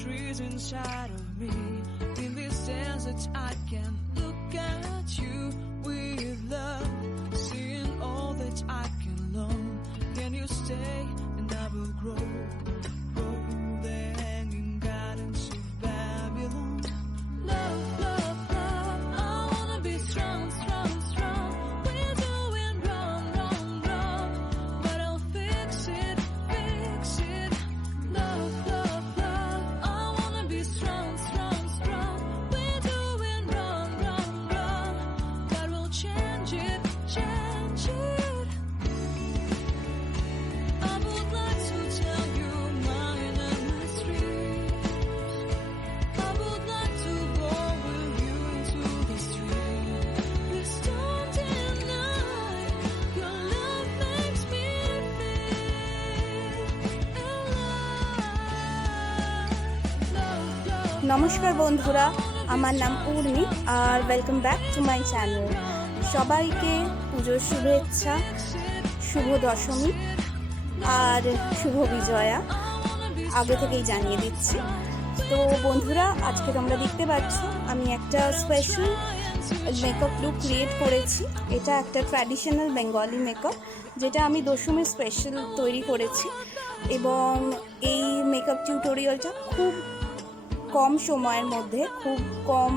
trees inside of me. In this desert I can look at you with love, seeing all that I can learn. Can you stay and I will grow? Oh, the hanging gardens of Babylon. Love, love, love, I wanna be strong, strong, strong. We're doing wrong, wrong, wrong, but I'll fix it, fix it. Love, love, love, I wanna be strong, strong, strong. We're doing wrong, wrong, wrong, but we'll change it, change it. I would like to tell you mine and my streets. I would like to go with you into the street. Please don't deny, your love makes me feel alive. Love, love, নমস্কার বন্ধুরা, আমার নাম উর্মি আর welcome back to my channel. সবাইকে পুজোর শুভেচ্ছা, শুভ দশমী আর শুভ বিজয়া আগে থেকেই জানিয়ে দিচ্ছি। তো বন্ধুরা, আজকে তোমরা দেখতে পাচ্ছ আমি একটা স্পেশাল মেকআপ লুক ক্রিয়েট করেছি। এটা একটা ট্র্যাডিশনাল বেঙ্গলি মেকআপ, যেটা আমি দশমীর স্পেশাল তৈরি করেছি। এবং এই মেকআপ টিউটোরিয়ালটা খুব কম সময়ের মধ্যে খুব কম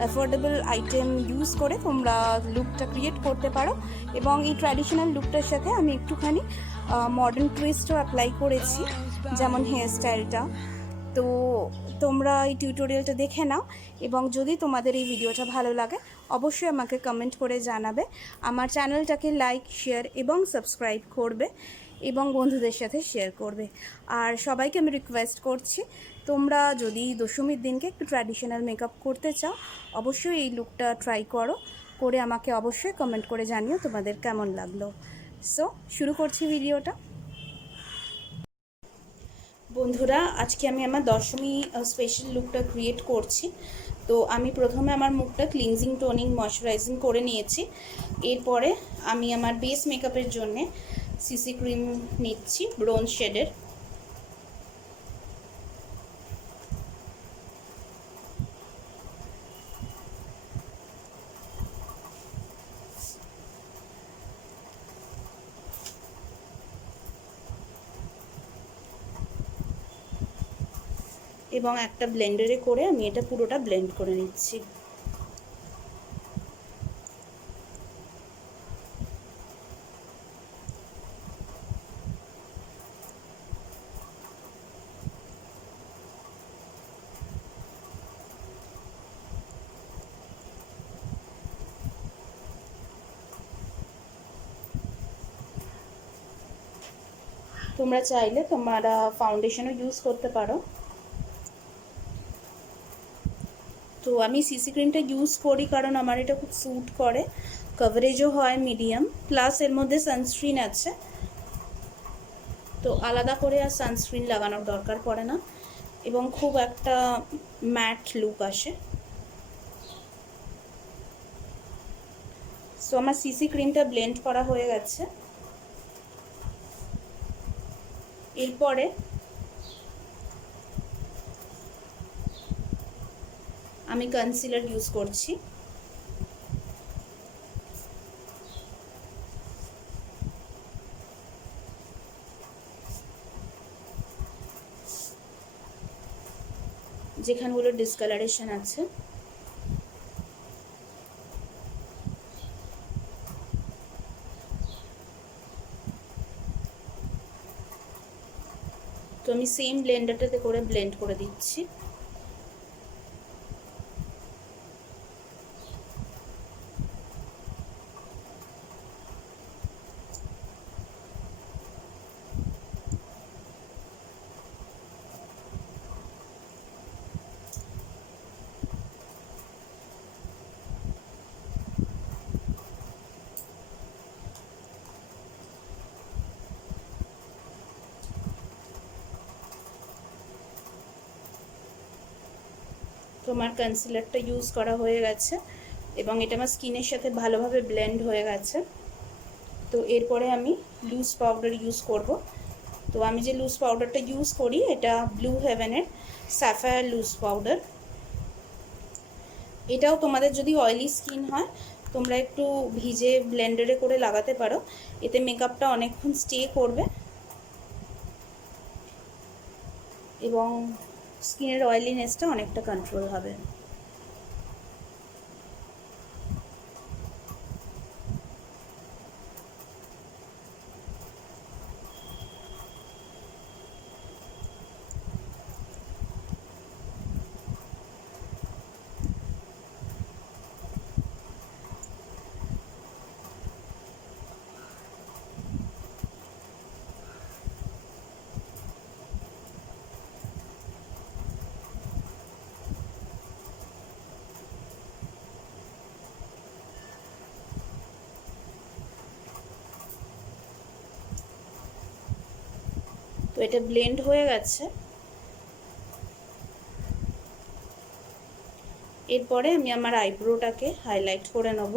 অ্যাফোর্ডেবল আইটেম ইউজ করে তোমরা লুকটা ক্রিয়েট করতে পারো। এবং এই ট্র্যাডিশনাল লুকটার সাথে আমি একটুখানি মডার্ন টুইস্টও অ্যাপ্লাই করেছি, যেমন হেয়ার স্টাইলটা। তো তোমরা এই টিউটোরিয়ালটা দেখে নাও, এবং যদি তোমাদের এই ভিডিওটা ভালো লাগে অবশ্যই আমাকে কমেন্ট করে জানাবে। আমার চ্যানেলটাকে লাইক, শেয়ার এবং সাবস্ক্রাইব করবে এবং বন্ধুদের সাথে শেয়ার করবে। আর সবাইকে আমি রিকোয়েস্ট করছি, তোমরা যদি দশমীর দিনকে একটু ট্র্যাডিশনাল মেকআপ করতে চাও অবশ্যই এই লুকটা ট্রাই করো, করে আমাকে অবশ্যই কমেন্ট করে জানিও তোমাদের কেমন লাগলো। সো শুরু করছি ভিডিওটা। বন্ধুরা, আজকে আমি আমার দশমী স্পেশাল লুকটা ক্রিয়েট করছি। তো আমি প্রথমে আমার মুখটা ক্লিনজিং, টোনিং, ময়শ্চারাইজিং করে নিয়েছি। এরপরে আমি আমার বেস মেকআপের জন্যে সিসি ক্রিম নিচ্ছি ব্রোঞ্জ শেডের। এবং একটা ব্লেন্ডারে করে আমি এটা পুরোটা ব্লেন্ড করে নিচ্ছি। তোমরা চাইলে তোমরা ফাউন্ডেশনও ইউজ করতে পারো। তো আমি সিসি ক্রিমটা ইউজ করি কারণ আমার এটা খুব স্যুট করে, কভারেজও হয় মিডিয়াম, প্লাস এর মধ্যে সানস্ক্রিন আছে। তো আলাদা করে আর সানস্ক্রিন লাগানোর দরকার পড়ে না এবং খুব একটা ম্যাট লুক আসে। সো আমার সিসি ক্রিমটা ব্লেন্ড করা হয়ে গেছে। এরপরে আমি কনসিলার ইউজ করছি। যেখানগুলো ডিসকালারেশন আছে। তো আমি সেম ব্লেন্ডারটাতে করে ব্লেন্ড করে দিচ্ছি। তোমার কনসিলারটা ইউজ করা হয়ে গেছে এবং এটা আমার স্কিনের সাথে ভালোভাবে ব্লেন্ড হয়ে গেছে। তো এরপরে আমি লুজ পাউডার ইউজ করব। তো আমি যে লুজ পাউডারটা ইউজ করি এটা ব্লু হেভেনের স্যাফায়ার লুজ পাউডার। এটাও তোমাদের যদি অয়েলি স্কিন হয় তোমরা একটু ভিজে ব্লেন্ডারে করে লাগাতে পারো, এতে মেকআপটা অনেকক্ষণ স্টে করবে এবং স্কিনের অয়েলিনেসটা অনেকটা কন্ট্রোল হবে। তো এটা ব্লেন্ড হয়ে গেছে। এরপরে আমি আমার আইব্রোটাকে হাইলাইট করে নেব।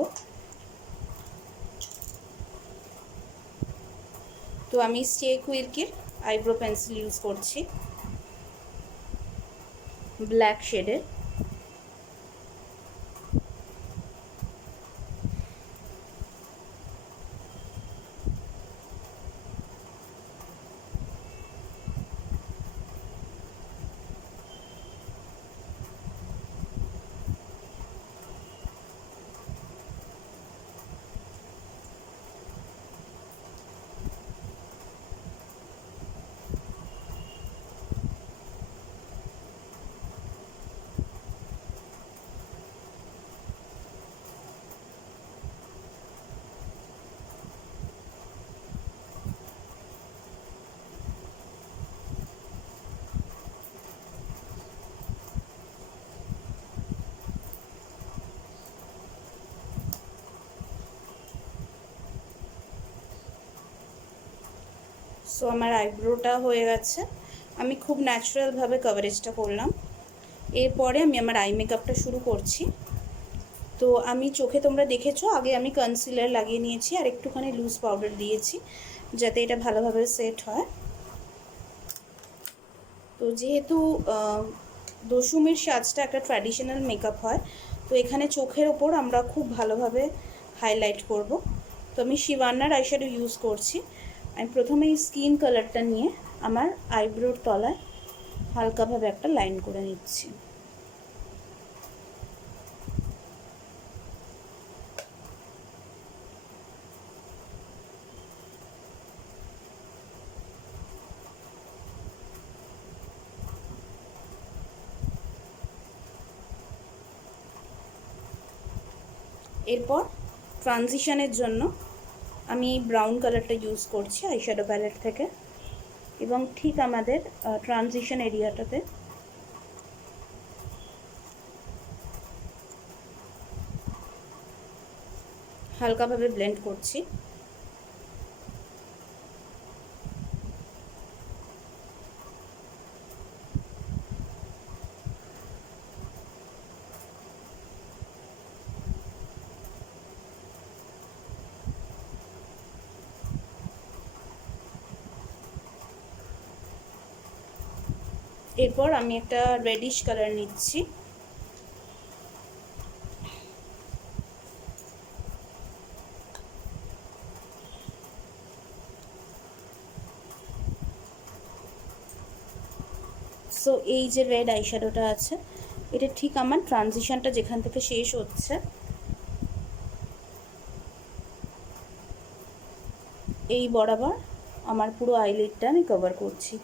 তো আমি স্টে কুইকের আইব্রো পেন্সিল ইউজ করছি ব্ল্যাক শেডের। সো আমার আইব্রোটা হয়ে গেছে, আমি খুব ন্যাচারালভাবে কভারেজটা করলাম। এরপরে আমি আমার আই মেকআপটা শুরু করছি। তো আমি চোখে তোমরা দেখেছো আগে আমি কনসিলার লাগিয়ে নিয়েছি আর একটুখানি লুজ পাউডার দিয়েছি যাতে এটা ভালোভাবে সেট হয়। তো যেহেতু দশমীর সাজটা একটা ট্র্যাডিশনাল মেকআপ হয়, তো এখানে চোখের ওপর আমরা খুব ভালোভাবে হাইলাইট করব। তো আমি শিবান্নার আইশ্যাডো ইউজ করছি। আমি প্রথমে স্কিন কালারটা নিয়ে আমার আইব্রোর তলায় হালকাভাবে একটা লাইন করে নিচ্ছি। এরপর ট্রানজিশনের জন্য আমি ব্রাউন কালারটা ইউজ করছি আইশ্যাডো প্যালেট থেকে এবং ঠিক আমাদের ট্রানজিশন এরিয়াটাতে হালকাভাবে ব্লেন্ড করছি। এরপর আমি একটা রেডিশ কালার নিচ্ছি। সো এই যে রেড আইশ্যাডোটা আছে এটা ঠিক আমার ট্রানজিশনটা যেখান থেকে শেষ হচ্ছে এই বরাবর আমার পুরো আইলিডটা আমি কভার করছি।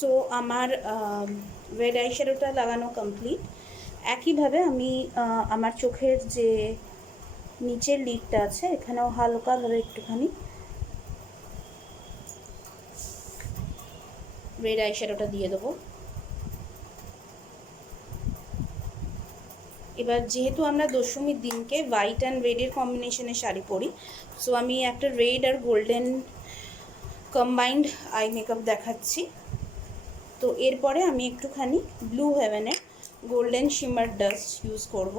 সো আমার রেড আইশ্যাডোটা লাগানো কমপ্লিট। একইভাবে আমি আমার চোখের যে নিচের লিডটা আছে এখানেও হালকাভাবে একটুখানি রেড আইশ্যাডোটা দিয়ে দেবো। এবার যেহেতু আমরা দশমীর দিনকে হোয়াইট অ্যান্ড রেডের কম্বিনেশনে শাড়ি পরি, সো আমি একটা রেড আর গোল্ডেন কম্বাইন্ড আই মেকআপ দেখাচ্ছি। তো এরপরে আমি একটুখানি ব্লু হেভেনের গোল্ডেন শিমার ডাস্ট ইউজ করব।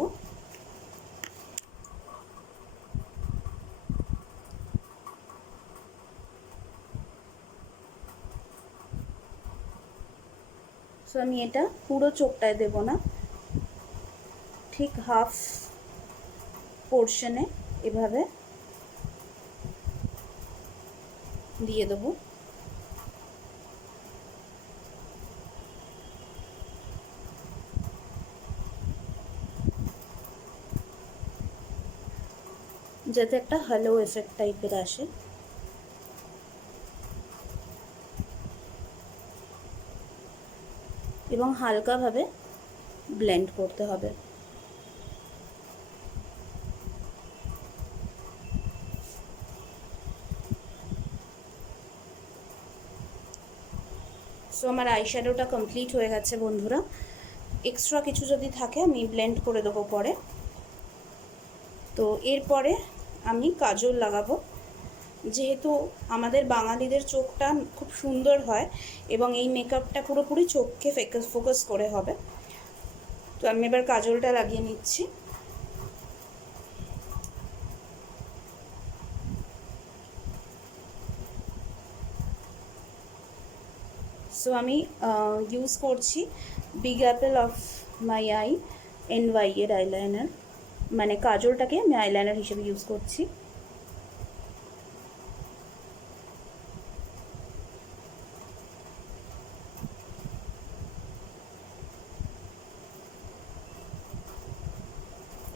সো আমি এটা পুরো চোখটায় দেব না, ঠিক হাফ পোর্শনে এভাবে দিয়ে দেবো। যাতে একটা হ্যালো এফেক্ট টাইপের আসে। এবং হালকাভাবে ব্লেন্ড করতে হবে। সো আমার আইশ্যাডোটা কমপ্লিট হয়ে গেছে বন্ধুরা। এক্সট্রা কিছু যদি থাকে আমি ব্লেন্ড করে দেবো পরে। তো এরপরে আমি কাজল লাগাবো। যেহেতু আমাদের বাঙালিদের চোখটা খুব সুন্দর হয় এবং এই মেকআপটা পুরোপুরি চোখকে ফোকাস করে হবে, তো আমি এবার কাজলটা লাগিয়ে নিচ্ছি। সো আমি ইউজ করছি big Apple of my I NY এর আইলাইনার, মানে কাজলটাকে আমি আইলাইনার হিসেবে ইউজ করছি।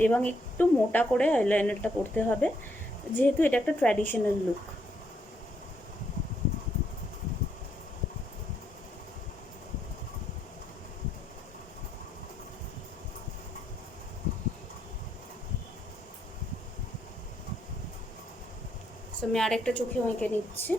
এবং একটু মোটা করে আইলাইনারটা করতে হবে, যেহেতু এটা একটা ট্র্যাডিশনাল লুক। সো আমি আরেকটা চোখে এঁকে নিচ্ছি।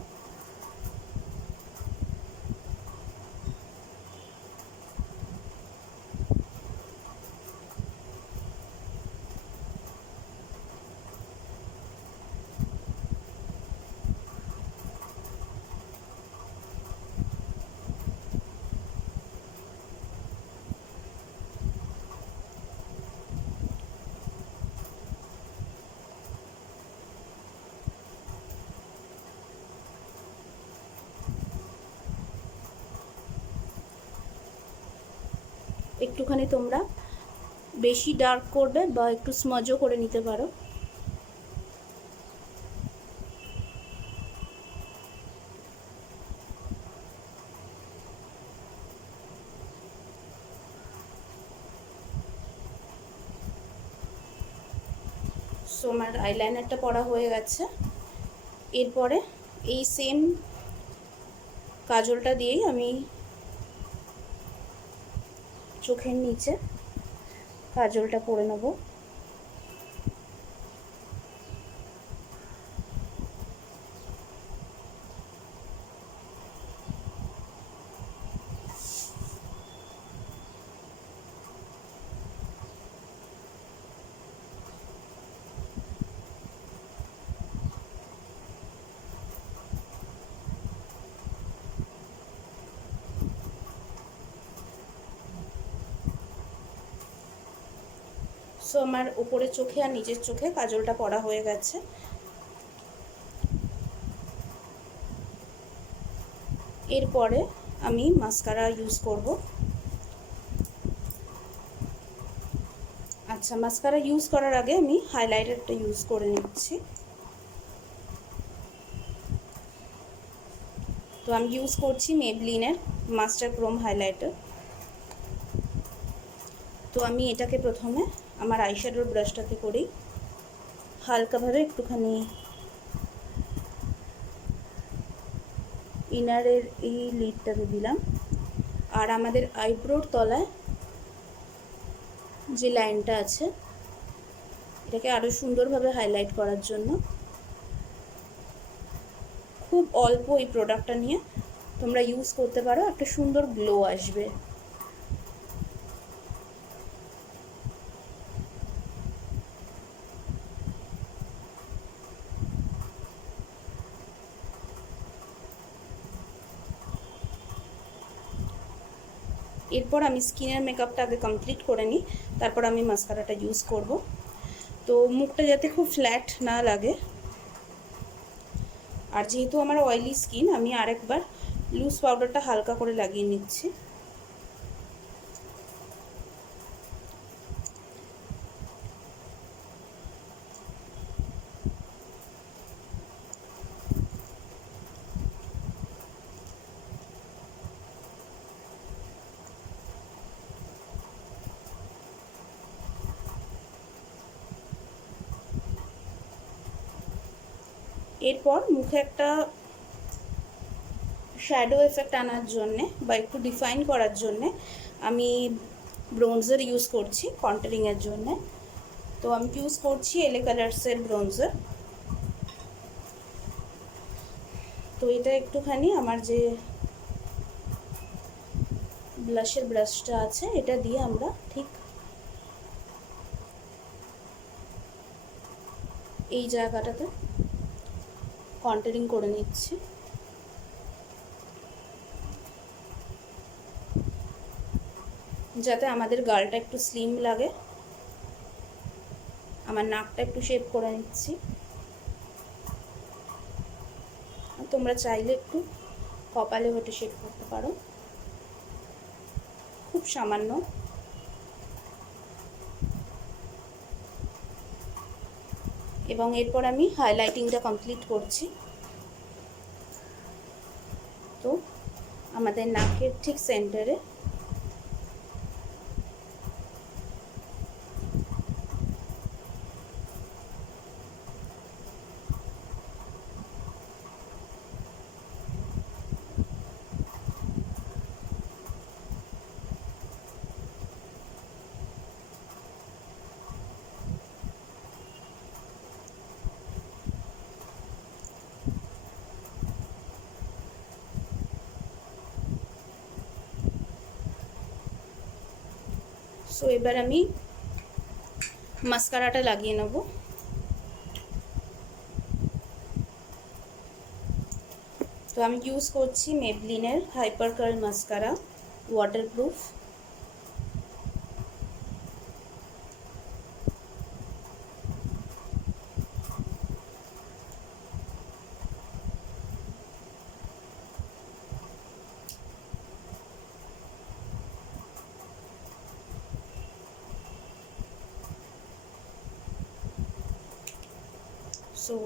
একটুখানি তোমরা বেশি ডার্ক করবে বা একটু স্মজও করে নিতে পারো। সো আমার আইলাইনারটা পরা হয়ে গেছে। এরপরে এই সেম কাজলটা দিয়েই আমি চোখের নিচে কাজলটা পরে নেব। সো আমার উপরের চোখে আর নিচের চোখে কাজলটা পরা হয়ে গেছে। এরপরে আমি মাস্কারা ইউজ করব। আচ্ছা, মাস্কারা ইউজ করার আগে আমি হাইলাইটারটা ইউজ করে নিচ্ছি। তো আমি ইউজ করছি মেবলিনের মাস্টার ক্রোম হাইলাইটার। তো আমি এটাকে প্রথমে আমার আইশ্যাডোর ব্রাশটাতে করি হালকাভাবে একটুখানি ইনারের এই লিডটাতে দিলাম, আর আমাদের আইব্রোর তলায় যে লাইনটা আছে এটাকে আরও সুন্দরভাবে হাইলাইট করার জন্য খুব অল্প এই প্রোডাক্টটা নিয়ে তোমরা ইউজ করতে পারো, একটা সুন্দর গ্লো আসবে। এরপর আমি স্কিনের মেকআপটা আগে কমপ্লিট করে নিই, তারপর আমি মাস্কারাটা ইউজ করব। তো মুখটা যাতে খুব ফ্ল্যাট না লাগে, আর যেহেতু আমার অয়েলি স্কিন, আমি আরেকবার লুজ পাউডারটা হালকা করে লাগিয়ে নিচ্ছি। এরপর মুখে একটা শ্যাডো এফেক্ট আনার জন্যে বা একটু ডিফাইন করার জন্যে আমি ব্রোঞ্জার ইউজ করছি কন্ট্যুরিংয়ের জন্যে। তো আমি ইউজ করছি এলে কালার্সের ব্রোঞ্জার। তো এটা একটুখানি আমার যে ব্লাশের ব্রাশটা আছে এটা দিয়ে আমরা ঠিক এই জায়গাটাতে কন্ট্যুরিং করে নিচ্ছি। যাতে আমাদের গালটা একটু স্লিম লাগে। আমার নাকটা একটু শেপ করে নিচ্ছি, তোমরা চাইলে একটু কপালে হতে শেপ করতে পারো, খুব সামান্য। এবং এরপর আমি হাইলাইটিংটা কমপ্লিট করছি। তো আমাদের নাকের ঠিক সেন্টারে সো এবার আমি মাস্কারাটা লাগিয়ে নেব। তো আমি ইউজ করছি মেবলিনের hyper curl mascara, waterproof. So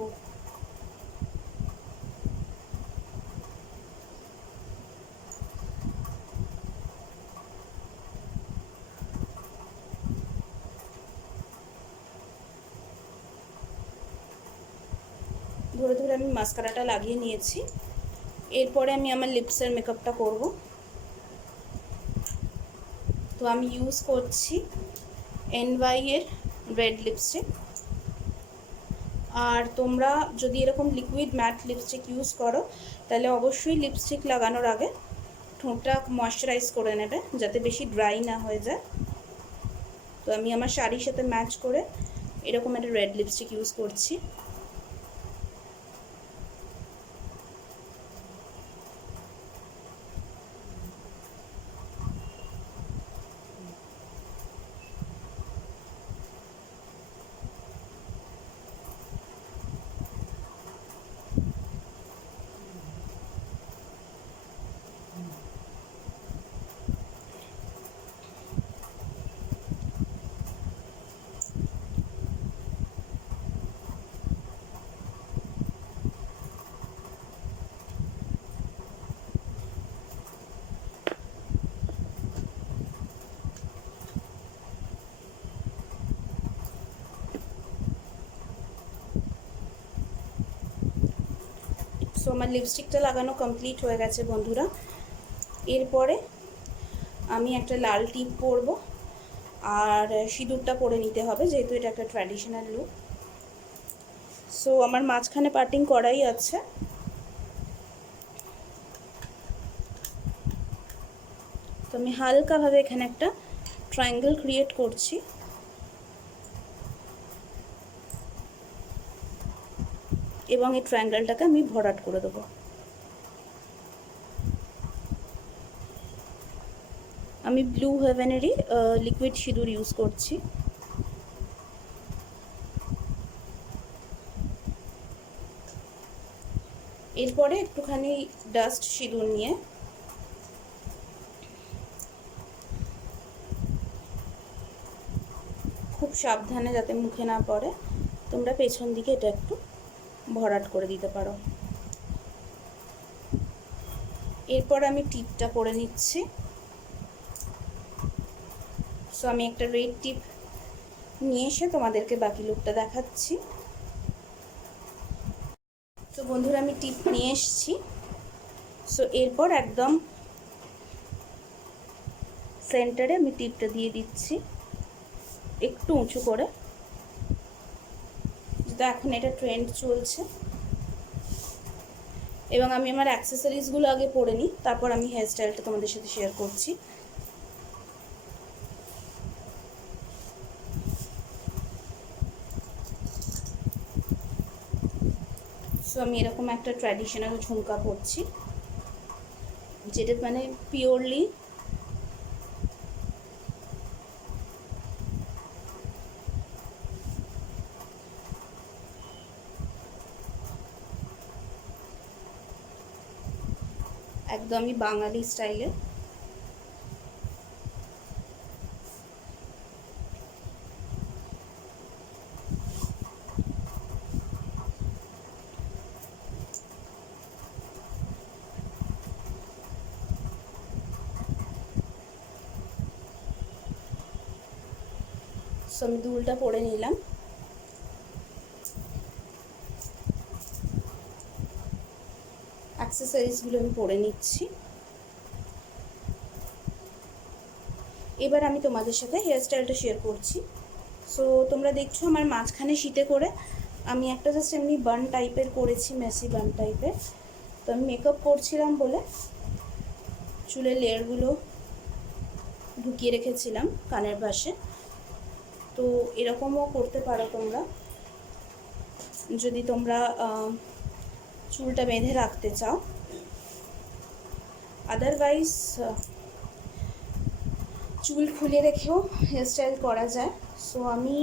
ধরে ধরে আমি মাস্কারাটা লাগিয়ে নিয়েছি। এরপরে আমি আমার লিপসের মেকআপটা করব। তো আমি ইউজ করছি NY এর রেড লিপস্টিক। আর তোমরা যদি এরকম লিকুইড ম্যাট লিপস্টিক ইউজ করো তাহলে অবশ্যই লিপস্টিক লাগানোর আগে ঠোঁটটা ময়শ্চারাইজ করে নেবে, যাতে বেশি ড্রাই না হয়ে যায়। তো আমি আমার শাড়ির সাথে ম্যাচ করে এরকম একটা রেড লিপস্টিক ইউজ করছি। সো আমার লিপস্টিকটা লাগানো কমপ্লিট হয়ে গেছে বন্ধুরা। এরপরে আমি একটা লাল টিপ পরব, আর সিঁদুরটা পরে নিতে হবে যেহেতু এটা একটা ট্র্যাডিশনাল লুক। সো আমার মাঝখানে পার্টিং করাই আছে। তো আমি হালকাভাবে এখানে একটা ট্রায়াঙ্গেল ক্রিয়েট করছি। এবং এই ট্রায়াঙ্গেলটাকে আমি ভরাট করে দেবো। আমি ব্লু হেভেনেরই লিকুইড সিঁদুর ইউজ করছি। এরপরে একটুখানি ডাস্ট সিঁদুর নিয়ে খুব সাবধানে, যাতে মুখে না পড়ে, তোমরা পেছন দিকে এটা একটু ভরাট করে দিতে পারো। এরপর আমি টিপটা পরে নিচ্ছি। সো আমি একটা রেড টিপ নিয়ে এসে তোমাদেরকে বাকি লুকটা দেখাচ্ছি। তো বন্ধুরা, আমি টিপ নিয়ে এসেছি। সো এরপর একদম সেন্টারে আমি টিপটা দিয়ে দিচ্ছি একটু উঁচু করে, যেটা এখন এটা ট্রেন্ড চলছে। এবং আমি আমার অ্যাক্সেসরিজগুলো আগে পরে নিই, তারপর আমি হেয়ারস্টাইলটা তোমাদের সাথে শেয়ার করছি। সো আমি এরকম একটা ট্র্যাডিশনাল ঝুমকা পরছি, যেটা মানে পিওরলি একদমই বাঙালি স্টাইলে। সো আমি দুলটা পরে নিলাম। অ্যাক্সেসরিজগুলো আমি পরে নিচ্ছি। এবার আমি তোমাদের সাথে হেয়ারস্টাইলটা শেয়ার করছি। সো তোমরা দেখছো আমার মাঝখানে শীতে করে আমি একটা জাস্ট এমনি বান টাইপের করেছি, মেসি বান টাইপের। তো আমি মেকআপ করছিলাম বলে চুলের লেয়ারগুলো ঢুকিয়ে রেখেছিলাম কানের পাশে। তো এরকমও করতে পারো তোমরা, যদি তোমরা চুলটা বেঁধে রাখতে চাও। আদারওয়াইজ চুল খুলে রেখেও হেয়ারস্টাইল করা যায়। সো আমি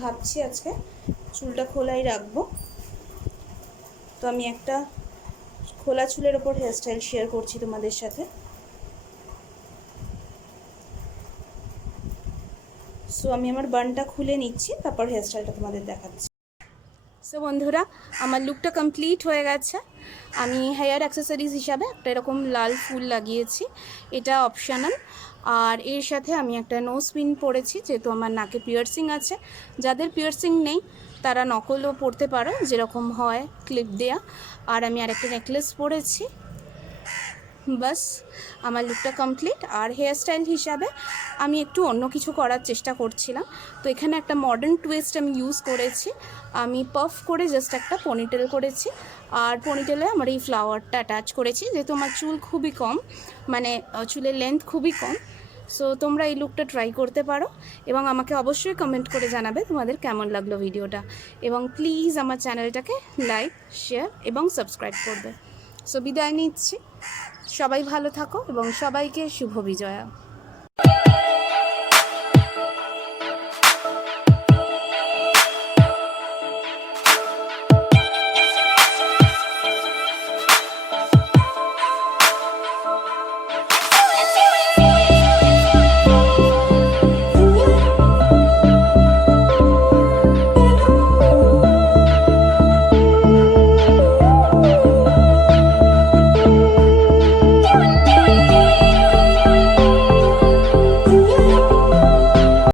ভাবছি আজকে চুলটা খোলাই রাখবো। তো আমি একটা খোলা চুলের ওপর হেয়ারস্টাইল শেয়ার করছি তোমাদের সাথে। সো আমি আমার বানটা খুলে নিচ্ছি, তারপর হেয়ারস্টাইলটা তোমাদের দেখাচ্ছি। সো বন্ধুরা, আমার লুকটা কমপ্লিট হয়ে গেছে। আমি হেয়ার অ্যাক্সেসরিজ হিসাবে একটা এরকম লাল ফুল লাগিয়েছি, এটা অপশনাল। আর এর সাথে আমি একটা নোজ পিন পরেছি, যেহেতু আমার নাকে পিয়ার্সিং আছে। যাদের পিয়ার্সিং নেই তারা নকলও পরতে পারো, যেরকম হয় ক্লিপ দেয়া। আর আমি আরেকটা নেকলেস পরেছি। বাস আমার লুকটা কমপ্লিট। আর হেয়ারস্টাইল হিসাবে আমি একটু অন্য কিছু করার চেষ্টা করছিলাম। তো এখানে একটা মডার্ন টুইস্ট আমি ইউজ করেছি। আমি পাফ করে জাস্ট একটা পনিটেল করেছি, আর পনিটেলে আমার এই ফ্লাওয়ারটা অ্যাটাচ করেছি, যেহেতু আমার চুল খুবই কম, মানে চুলের লেন্থ খুবই কম। সো তোমরা এই লুকটা ট্রাই করতে পারো এবং আমাকে অবশ্যই কমেন্ট করে জানাবে তোমাদের কেমন লাগলো ভিডিওটা। এবং প্লিজ আমার চ্যানেলটাকে লাইক, শেয়ার এবং সাবস্ক্রাইব করবে। সো বিদায় নিচ্ছি। সবাই ভালো থাকো এবং সবাইকে শুভ বিজয়া।